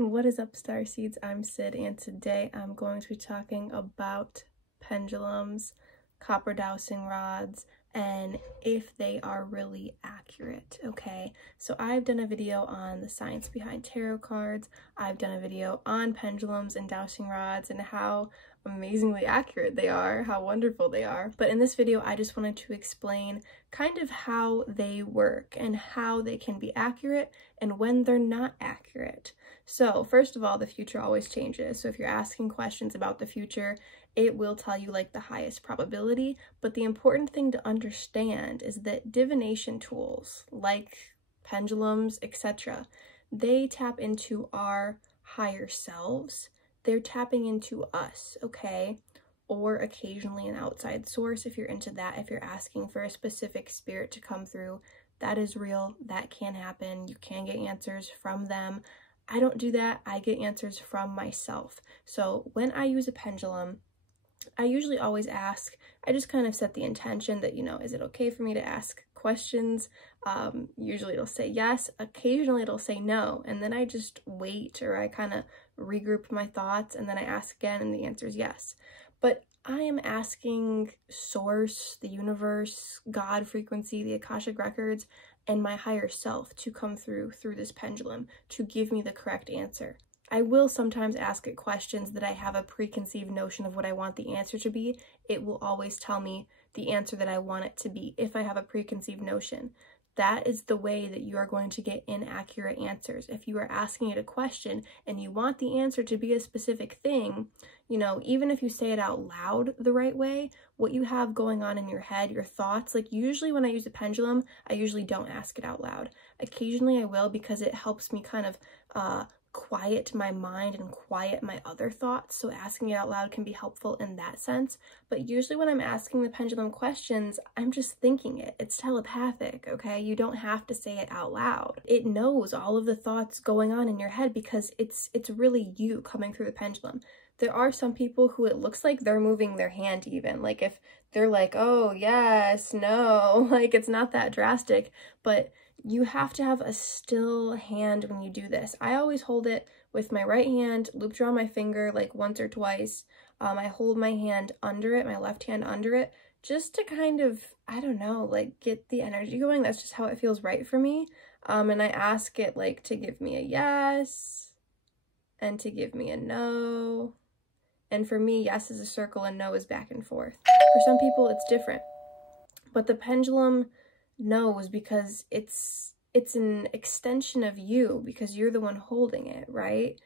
What is up, Starseeds? I'm Sid, and today I'm going to be talking about pendulums, copper dowsing rods, and if they are really accurate, okay? So I've done a video on the science behind tarot cards. I've done a video on pendulums and dowsing rods and how amazingly accurate they are, how wonderful they are. But in this video, I just wanted to explain kind of how they work and how they can be accurate and when they're not accurate. So first of all, the future always changes. So if you're asking questions about the future, it will tell you like the highest probability. But the important thing to understand is that divination tools like pendulums, etc., they tap into our higher selves. They're tapping into us, okay? Or occasionally an outside source if you're into that, if you're asking for a specific spirit to come through. That is real. That can happen. You can get answers from them. I don't do that. I get answers from myself. So when I use a pendulum, I usually always ask, I just kind of set the intention that, is it okay for me to ask questions? Usually it'll say yes. Occasionally it'll say no. And then I just wait, or I kind of regroup my thoughts, and then I ask again and the answer is yes. But I am asking source, the universe, God, frequency, the Akashic records, and my higher self to come through this pendulum to give me the correct answer. I will sometimes ask it questions that I have a preconceived notion of what I want the answer to be. It will always tell me the answer that I want it to be if I have a preconceived notion. That is the way that you are going to get inaccurate answers. If you are asking it a question and you want the answer to be a specific thing, even if you say it out loud the right way, what you have going on in your head, your thoughts, like usually when I use a pendulum, I usually don't ask it out loud. Occasionally I will, because it helps me kind of quiet my mind and quiet my other thoughts, so asking it out loud can be helpful in that sense. But usually when I'm asking the pendulum questions, I'm just thinking it. It's telepathic, okay? You don't have to say it out loud. It knows all of the thoughts going on in your head because it's really you coming through the pendulum. There are some people who it looks like they're moving their hand even, like if they're like, oh yes, no, like it's not that drastic, but you have to have a still hand when you do this. I always hold it with my right hand looped around my finger like once or twice. I hold my hand under it, my left hand under it, just to kind of, I don't know, like get the energy going. That's just how it feels right for me. And I ask it like to give me a yes and to give me a no. And for me, yes is a circle and no is back and forth. For some people, it's different. But the pendulum knows because it's an extension of you, because you're the one holding it, right?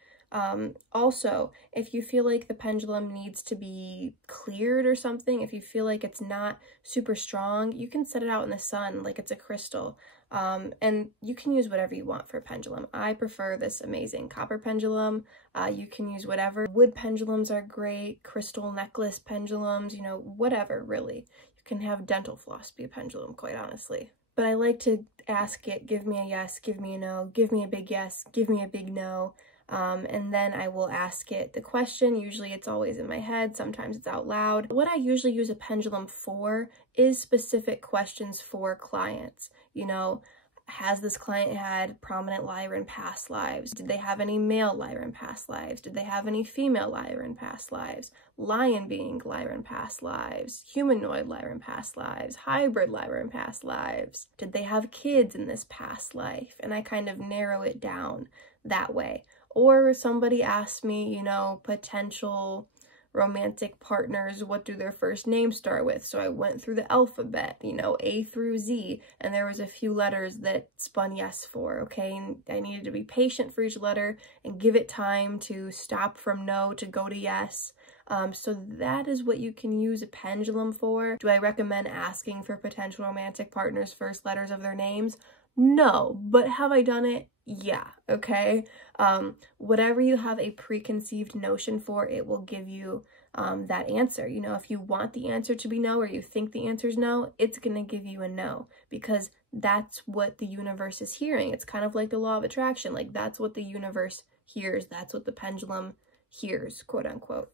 Also, if you feel like the pendulum needs to be cleared or something, if you feel like it's not super strong, you can set it out in the sun like it's a crystal. And you can use whatever you want for a pendulum. I prefer this amazing copper pendulum. You can use whatever. Wood pendulums are great, crystal necklace pendulums, whatever, really. Can have dental floss be a pendulum, quite honestly. But I like to ask it, give me a yes, give me a no, give me a big yes, give me a big no. And then I will ask it the question. Usually it's always in my head, sometimes it's out loud. What I usually use a pendulum for is specific questions for clients. Has this client had prominent Lyra in past lives? Did they have any male Lyra in past lives? Did they have any female Lyra in past lives? Lion being Lyra in past lives? Humanoid Lyra in past lives? Hybrid Lyra in past lives? Did they have kids in this past life? And I kind of narrow it down that way. Or somebody asked me, potential romantic partners, what do their first names start with? So I went through the alphabet, A through Z, and there was a few letters that spun yes for, okay? And I needed to be patient for each letter and give it time to stop from no to go to yes. So that is what you can use a pendulum for. Do I recommend asking for potential romantic partners' first letters of their names? No, but have I done it? Yeah, okay? Whatever you have a preconceived notion for, it will give you that answer. If you want the answer to be no, or you think the answer is no, it's going to give you a no, because that's what the universe is hearing. It's kind of like the law of attraction. Like, that's what the universe hears. That's what the pendulum hears, quote unquote.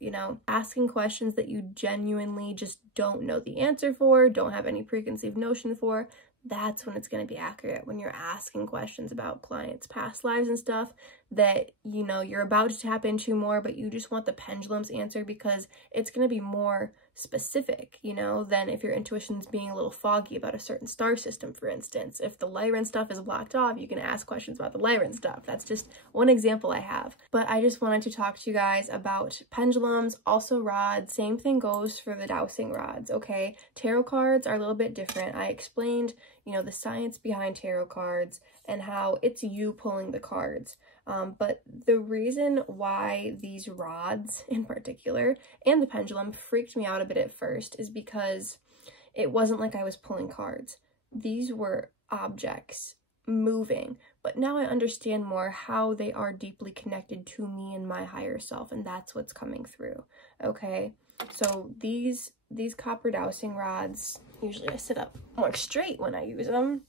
Asking questions that you genuinely just don't know the answer for, don't have any preconceived notion for, that's when it's going to be accurate. When you're asking questions about clients' past lives and stuff that, you know, you're about to tap into more, but you just want the pendulum's answer because it's going to be more specific, you know, than if your intuition's being a little foggy about a certain star system, for instance. If the Lyran stuff is blocked off, you can ask questions about the Lyran stuff. That's just one example I have. But I just wanted to talk to you guys about pendulums, also rods. Same thing goes for the dowsing rods, okay? Tarot cards are a little bit different. I explained, you know, the science behind tarot cards and how it's you pulling the cards. But the reason why these rods in particular and the pendulum freaked me out a bit at first is because it wasn't like I was pulling cards. These were objects moving, but now I understand more how they are deeply connected to me and my higher self, and that's what's coming through, okay? So these copper dowsing rods, usually I sit up more straight when I use them.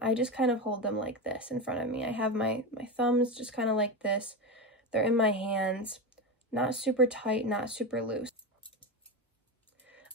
I just kind of hold them like this in front of me. I have my thumbs just kind of like this. They're in my hands, not super tight, not super loose.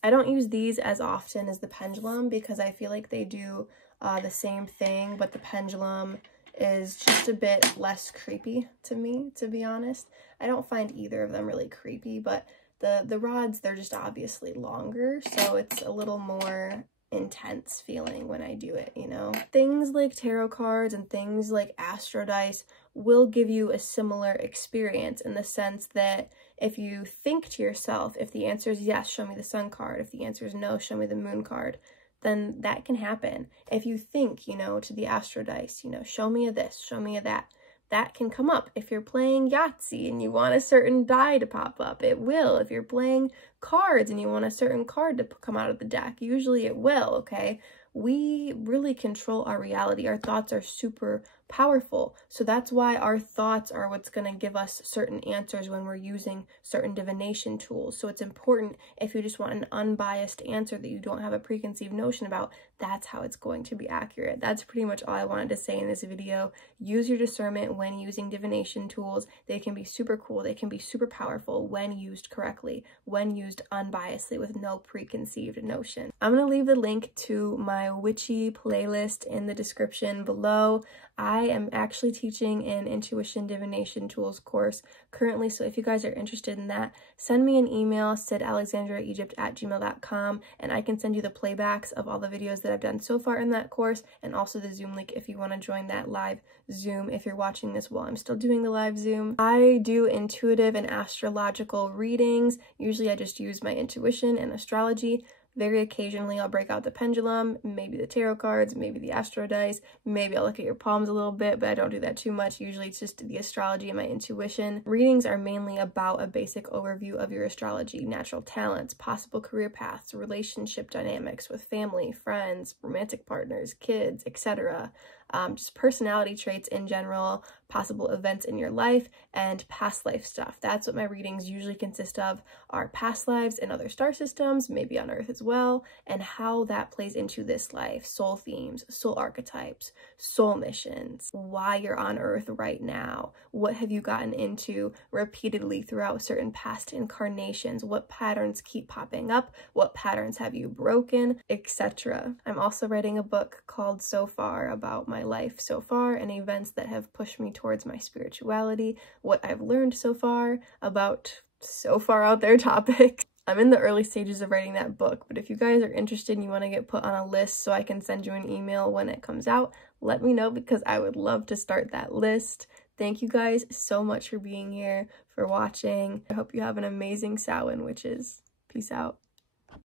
I don't use these as often as the pendulum because I feel like they do the same thing, but the pendulum is just a bit less creepy to me, to be honest. I don't find either of them really creepy, but the rods, they're just obviously longer, so it's a little more intense feeling when I do it, you know? Things like tarot cards and things like astro dice will give you a similar experience in the sense that if you think to yourself, if the answer is yes, show me the sun card. If the answer is no, show me the moon card. Then that can happen. If you think, you know, to the astro dice, you know, show me a this, show me a that, that can come up. If you're playing Yahtzee and you want a certain die to pop up, it will. If you're playing cards and you want a certain card to come out of the deck, usually it will, okay? We really control our reality. Our thoughts are super powerful. So that's why our thoughts are what's going to give us certain answers when we're using certain divination tools. So it's important if you just want an unbiased answer that you don't have a preconceived notion about, that's how it's going to be accurate. That's pretty much all I wanted to say in this video. Use your discernment when using divination tools. They can be super cool. They can be super powerful when used correctly, when used unbiasedly with no preconceived notion. I'm going to leave the link to my witchy playlist in the description below. I am actually teaching an intuition divination tools course currently, so if you guys are interested in that, send me an email, sydalexandriaegypt@gmail.com, and I can send you the playbacks of all the videos that I've done so far in that course, and also the Zoom link if you want to join that live Zoom if you're watching this while I'm still doing the live Zoom. I do intuitive and astrological readings. Usually I just use my intuition and astrology. Very occasionally I'll break out the pendulum, maybe the tarot cards, maybe the astro dice, maybe I'll look at your palms a little bit, but I don't do that too much. Usually it's just the astrology and my intuition. Readings are mainly about a basic overview of your astrology, natural talents, possible career paths, relationship dynamics with family, friends, romantic partners, kids, etc. Just personality traits in general, possible events in your life, and past life stuff. That's what my readings usually consist of, are past lives and other star systems, maybe on Earth as well, and how that plays into this life, soul themes, soul archetypes, soul missions, why you're on Earth right now, what have you gotten into repeatedly throughout certain past incarnations, what patterns keep popping up, what patterns have you broken, etc. I'm also writing a book called So Far about my life so far and events that have pushed me towards my spirituality, what I've learned so far about so far out there topics. I'm in the early stages of writing that book, but if you guys are interested and you want to get put on a list so I can send you an email when it comes out, let me know because I would love to start that list. Thank you guys so much for being here, for watching. I hope you have an amazing Samhain, witches. Peace out.